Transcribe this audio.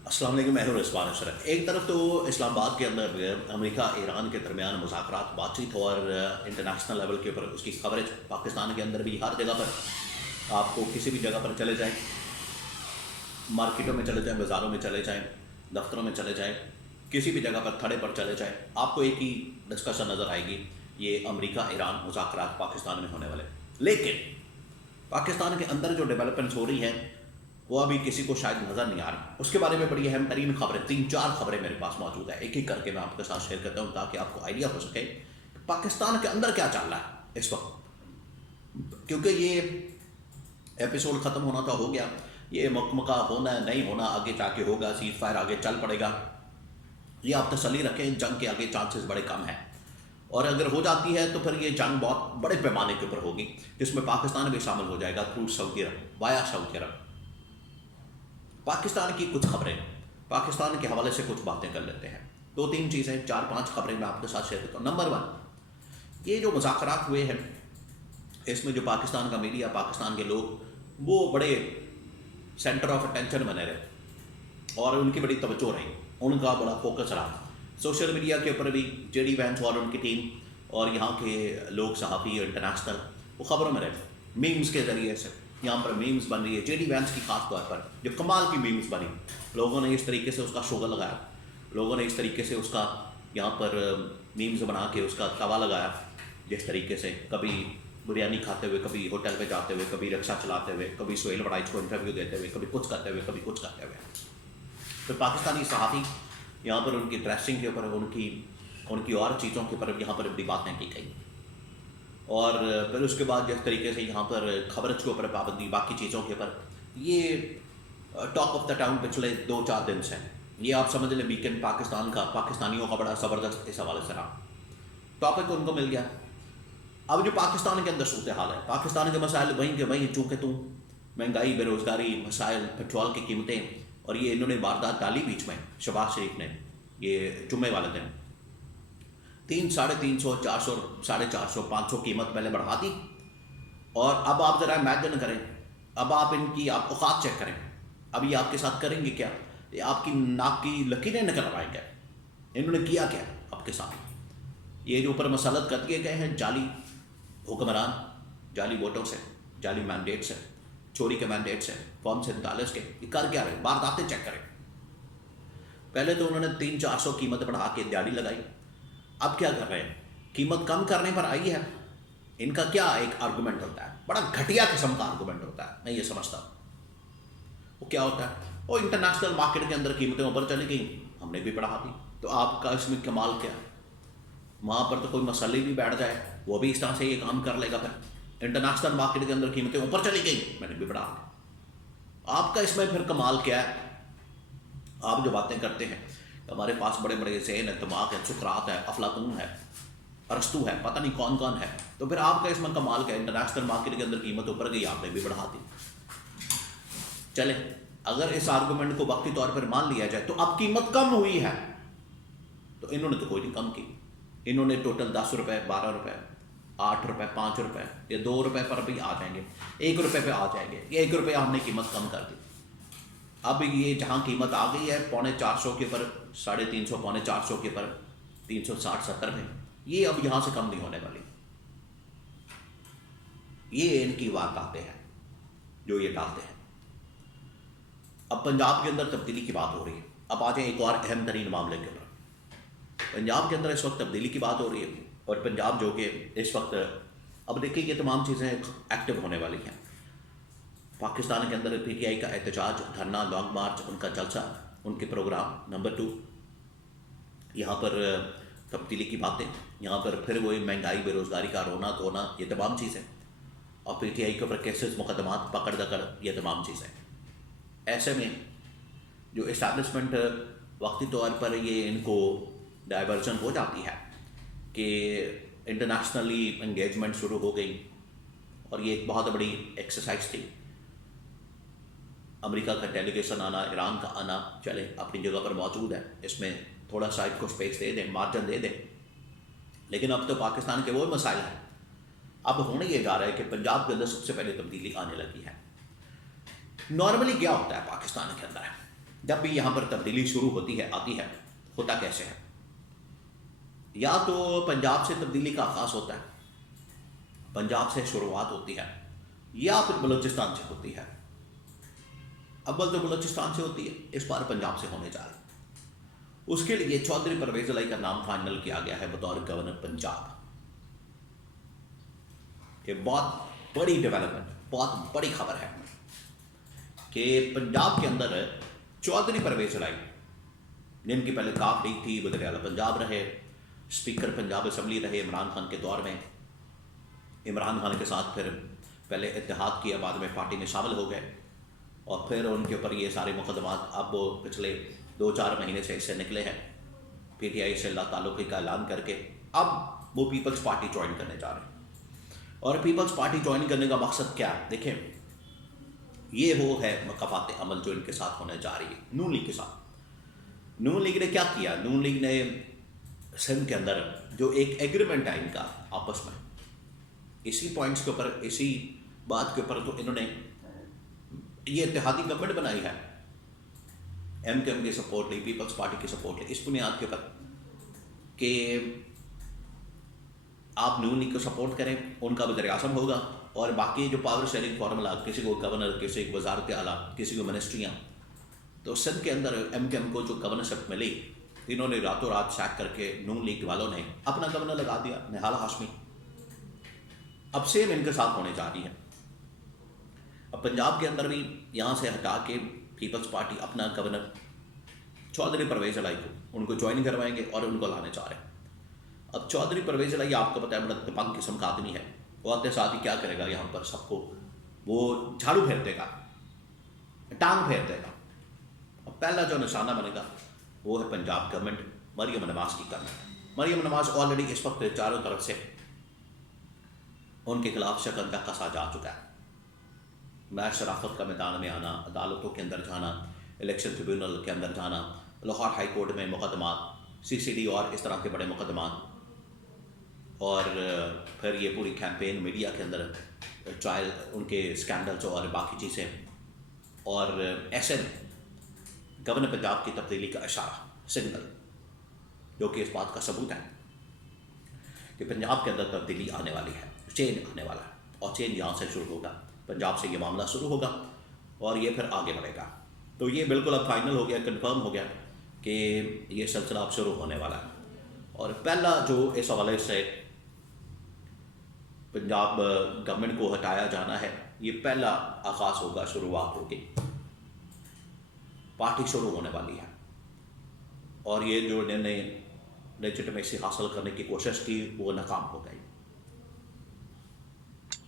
السلام علیکم، میں ہوں رضوان اشرف۔ ایک طرف تو اسلام آباد کے اندر امریکہ ایران کے درمیان مذاکرات، بات چیت اور انٹرنیشنل لیول کے اوپر اس کی کوریج پاکستان کے اندر بھی ہر جگہ پر آپ کو کسی بھی جگہ پر چلے جائیں، مارکیٹوں میں چلے جائیں، بازاروں میں چلے جائیں، دفتروں میں چلے جائیں، کسی بھی جگہ پر تھڑے پر چلے جائیں، آپ کو ایک ہی ڈسکشن نظر آئے گی، یہ امریکہ ایران مذاکرات پاکستان میں ہونے والے۔ لیکن پاکستان کے اندر جو ڈیولپمنٹس ہو رہی ہیں وہ ابھی کسی کو شاید نظر نہیں آ رہی۔ اس کے بارے میں بڑی اہم ترین خبریں، 3-4 خبریں میرے پاس موجود ہیں، ایک ایک کر کے میں آپ کے ساتھ شیئر کرتا ہوں تاکہ آپ کو آئیڈیا ہو سکے کہ پاکستان کے اندر کیا چل رہا ہے اس وقت۔ کیونکہ یہ ایپیسوڈ ختم ہونا تو ہو گیا، یہ مکمکہ ہونا ہے نہیں ہونا آگے جا کے ہوگا، سیز فائر آگے چل پڑے گا، یہ آپ تسلی رکھیں، جنگ کے آگے چانسز بڑے کم ہیں، اور اگر ہو جاتی ہے تو پھر یہ جنگ بہت بڑے پیمانے کے اوپر ہوگی، جس میں پاکستان بھی شامل ہو جائے گا تھرو سعودی عرب، وایا سعودی عرب۔ پاکستان کی کچھ خبریں، پاکستان کے حوالے سے کچھ باتیں کر لیتے ہیں، 2-3 چیزیں، 4-5 خبریں میں آپ کے ساتھ شیئر کرتا ہوں۔ نمبر 1، یہ جو مذاکرات ہوئے ہیں اس میں جو پاکستان کا میڈیا، پاکستان کے لوگ وہ بڑے سینٹر آف اٹینشن بنے رہے اور ان کی بڑی توجہ رہی، ان کا بڑا فوکس رہا سوشل میڈیا کے اوپر بھی۔ جے ڈی وینس اور ان کی ٹیم اور یہاں کے لوگ، صحافی انٹرنیشنل، وہ خبروں میں رہتے، میمز کے ذریعے سے یہاں پر میمز بن رہی ہے، جے ڈی وینس کی خاص طور پر جو کمال کی میمز بنی، لوگوں نے اس طریقے سے اس کا شوگر لگایا، لوگوں نے اس طریقے سے اس کا یہاں پر میمز بنا کے اس کا توا لگایا، جس طریقے سے کبھی بریانی کھاتے ہوئے، کبھی ہوٹل پہ جاتے ہوئے، کبھی رکشہ چلاتے ہوئے، کبھی سہیل بڑائچ کو انٹرویو دیتے ہوئے، کبھی کچھ کرتے ہوئے، کبھی کچھ کرتے ہوئے۔ تو پاکستانی صحافی یہاں پر ان کی ڈریسنگ کے اوپر، ان کی اور چیزوں کے اوپر یہاں پر بڑی باتیں کی گئی، اور پھر اس کے بعد جس طریقے سے یہاں پر خبرج کے اوپر پابندی، باقی چیزوں کے اوپر، یہ ٹاک آف دا ٹاؤن پچھلے 2-4 دن سے، یہ آپ سمجھ لیں ویکینڈ پاکستان کا پاکستانیوں کا بڑا زبردست اس حوالے سے رہا، ٹاپک ان کو مل گیا۔ اب جو پاکستان کے اندر صورتحال ہے، پاکستان کے مسائل وہیں کے وہیں، چونکہ مہنگائی، بے روزگاری، مسائل، پیٹرول کی قیمتیں، اور یہ انہوں نے واردات ڈالی بیچ میں شہباز شریف نے، یہ جمعے والے دن 300، 350، 400، 450، 500 قیمت پہلے بڑھا دی، اور اب آپ ذرا امیجن کریں، اب آپ ان کی آپ اوقات چیک کریں، اب یہ آپ کے ساتھ کریں گے کیا؟ یہ آپ کی ناک کی لکیریں نکلوائیں گے۔ انہوں نے کیا کیا آپ کے ساتھ؟ یہ جو اوپر مسلط کر دیے گئے ہیں جعلی حکمران، جعلی ووٹوں سے، جعلی مینڈیٹ سے، چوری کے مینڈیٹ سے، فارم 47 کے، یہ کر کیا رہے؟ وارداتیں چیک کریں۔ پہلے تو انہوں نے 300-400 قیمت بڑھا کے دیہڑی لگائی، اب کیا کر رہے ہیں؟ قیمت کم کرنے پر آئی ہے، ان کا کیا ایک آرگومنٹ ہوتا ہے، بڑا گھٹیا قسم کا آرگومنٹ ہوتا ہے، میں یہ سمجھتا ہوں۔ وہ کیا ہوتا ہے؟ وہ انٹرنیشنل مارکیٹ کے اندر قیمتیں اوپر چلی گئیں، ہم نے بھی بڑھا دی، تو آپ کا اس میں کمال کیا؟ وہاں پر تو کوئی مسئلہ بھی بیٹھ جائے وہ بھی اس طرح سے یہ کام کر لے گا، پھر انٹرنیشنل مارکیٹ کے اندر قیمتیں اوپر چلی گئیں، میں نے بھی بڑھا دی۔ آپ کا اس میں پھر کمال کیا ہے؟ آپ جو باتیں کرتے ہیں ہمارے پاس بڑے بڑے ذہن ہے، دماغ ہے، سقراط ہے، افلاطون ہے، ارسطو ہے، پتہ نہیں کون کون ہے، تو پھر آپ کا اس میں کمال کیا ہے؟ انٹرنیشنل مارکیٹ کے اندر قیمت اوپر گئی، آپ نے بھی بڑھا دی۔ چلیں، اگر اس آرگومنٹ کو وقتی طور پر مان لیا جائے تو اب قیمت کم ہوئی ہے، تو انہوں نے تو کوئی نہیں کم کی، انہوں نے ٹوٹل 10 روپے، 12 روپے، 8 روپے، 5 روپے یا 2 روپے پر بھی آ جائیں گے، 1 روپے پہ آ جائیں گے، 1 روپے ہم نے قیمت کم کر دی۔ اب یہ جہاں قیمت آ گئی ہے 350 کے پر، 350، 450 کے پر، 360-70 میں، یہ اب یہاں سے کم نہیں ہونے والی۔ یہ ان کی وارداتیں ہیں جو یہ ڈالتے ہیں۔ اب پنجاب کے اندر تبدیلی کی بات ہو رہی ہے، اب آ جائیں ایک اور اہم ترین معاملے کے اوپر۔ پنجاب کے اندر اس وقت تبدیلی کی بات ہو رہی ہے، اور پنجاب جو کہ اس وقت، اب دیکھیں یہ تمام چیزیں ایکٹیو ہونے والی ہیں۔ پاکستان کے اندر پی ٹی آئی کا احتجاج، دھرنا، لانگ مارچ، ان کا جلسہ، ان کے پروگرام۔ نمبر 2، یہاں پر تبدیلی کی باتیں، یہاں پر پھر وہی مہنگائی، بے روزگاری کا رونا دھونا، یہ تمام چیزیں، اور پی ٹی آئی کے اوپر کیسز، مقدمات، پکڑ دکڑ، یہ تمام چیزیں۔ ایسے میں جو اسٹیبلشمنٹ وقتی طور پر یہ ان کو ڈائیورژن ہو جاتی ہے کہ انٹرنیشنلی انگیجمنٹ شروع ہو گئی، اور یہ ایک بہت بڑی ایکسرسائز تھی، امریکہ کا ڈیلیگیشن آنا، ایران کا آنا، چلے اپنی جگہ پر موجود ہے، اس میں تھوڑا سا کو اسپیس دے دیں، مارجن دے دیں، لیکن اب تو پاکستان کے وہ مسائل ہیں۔ اب ہونے یہ جا رہا ہے کہ پنجاب کے اندر سب سے پہلے تبدیلی آنے لگی ہے۔ نارملی کیا ہوتا ہے پاکستان کے اندر؟ جب بھی یہاں پر تبدیلی شروع ہوتی ہے آتی ہے ہوتا کیسے ہے؟ یا تو پنجاب سے تبدیلی کا آغاز ہوتا ہے، پنجاب سے شروعات ہوتی ہے، یا پھر بلوچستان سے ہوتی ہے۔ اول تو بلوچستان سے ہوتی ہے، اس بار پنجاب سے ہونے جا رہی ہے۔ اس کے لیے چودھری پرویز الہی کا نام فائنل کیا گیا ہے بطور گورنر پنجاب۔ یہ بہت بڑی ڈیولپمنٹ، بہت بڑی خبر ہے کہ پنجاب کے اندر چودھری پرویز الہی، جن کی پہلے کاف لیگ تھی، وزیر اعلیٰ پنجاب رہے، اسپیکر پنجاب اسمبلی رہے عمران خان کے دور میں، عمران خان کے ساتھ پھر پہلے اتحاد کیا، بعد میں پارٹی میں شامل ہو گئے، اور پھر ان کے اوپر یہ سارے مقدمات اب وہ پچھلے 2-4 مہینے سے اس سے نکلے ہیں، پی ٹی آئی سے اللہ تعلقی کا اعلان کر کے اب وہ پیپلز پارٹی جوائن کرنے جا رہے ہیں۔ اور پیپلز پارٹی جوائن کرنے کا مقصد کیا ہے؟ دیکھیں، یہ وہ ہے مقافات عمل جو ان کے ساتھ ہونے جا رہی ہے نون لیگ کے ساتھ۔ نون لیگ نے کیا کیا؟ نون لیگ نے سندھ کے اندر جو ایک ایگریمنٹ ہے ان کا آپس میں، اسی پوائنٹس کے اوپر، اسی بات کے اوپر تو انہوں نے یہ اتحادی گورنمنٹ بنائی ہے، ایم کیو ایم کی سپورٹ لی، پیپلز پارٹی کی سپورٹ لی، اس بنیاد کے اوپر کہ آپ نون لیگ کو سپورٹ کریں، ان کا وزیر اعظم ہوگا، اور باقی جو پاور شیئرنگ فارمولا، کسی کو گورنر، کسی کو وزارت اعلیٰ، کسی کو منسٹریاں، تو سندھ کے اندر ایم کیو ایم کو جو گورنرشپ ملی، انہوں نے راتوں رات سیک کر کے نون لیگ والوں نے اپنا گورنر لگا دیا، نہال ہاشمی۔ اب سیم ان کے ساتھ ہونے جا رہی ہے۔ اب پنجاب کے اندر بھی یہاں سے ہٹا کے پیپلز پارٹی اپنا گورنر چودھری پرویز الہی کو، ان کو جوائن کروائیں گے اور ان کو لانے چاہ رہے ہیں۔ اب چودھری پرویز الہی آپ کو پتہ ہے بڑا دبنگ قسم کا آدمی ہے، وہ آتے ساتھ ہی کیا کرے گا یہاں پر سب کو، وہ جھاڑو پھیر دے گا، ٹانگ پھیر دے گا۔ اب پہلا جو نشانہ بنے گا وہ ہے پنجاب گورنمنٹ، مریم نواز کی گورنمنٹ۔ مریم نواز آلریڈی اس وقت چاروں طرف سے ان کے خلاف شکنجہ کسا جا چکا ہے۔ میں شرافت کا میدان میں آنا، عدالتوں کے اندر جانا، الیکشن ٹریبیونل کے اندر جانا، لاہور ہائی کورٹ میں مقدمات، سی سی ڈی اور اس طرح کے بڑے مقدمات، اور پھر یہ پوری کیمپین میڈیا کے اندر، ٹرائل، ان کے اسکینڈلز اور باقی چیزیں، اور ایسے گورنر پنجاب کی تبدیلی کا اشارہ، سگنل، جو کہ اس بات کا ثبوت ہے کہ پنجاب کے اندر تبدیلی آنے والی ہے، چینج آنے والا ہے، اور چینج یہاں سے شروع ہوگا، پنجاب سے یہ معاملہ شروع ہوگا اور یہ پھر آگے بڑھے گا۔ تو یہ بالکل اب فائنل ہو گیا، کنفرم ہو گیا کہ یہ سلسلہ اب شروع ہونے والا ہے۔ اور پہلا جو اس حوالے سے پنجاب گورنمنٹ کو ہٹایا جانا ہے، یہ پہلا آغاز ہوگا، شروعات ہوگی، پارٹی شروع ہونے والی ہے۔ اور یہ جو انہوں نے لیجٹمیسی حاصل کرنے کی کوشش کی وہ ناکام ہو گئی۔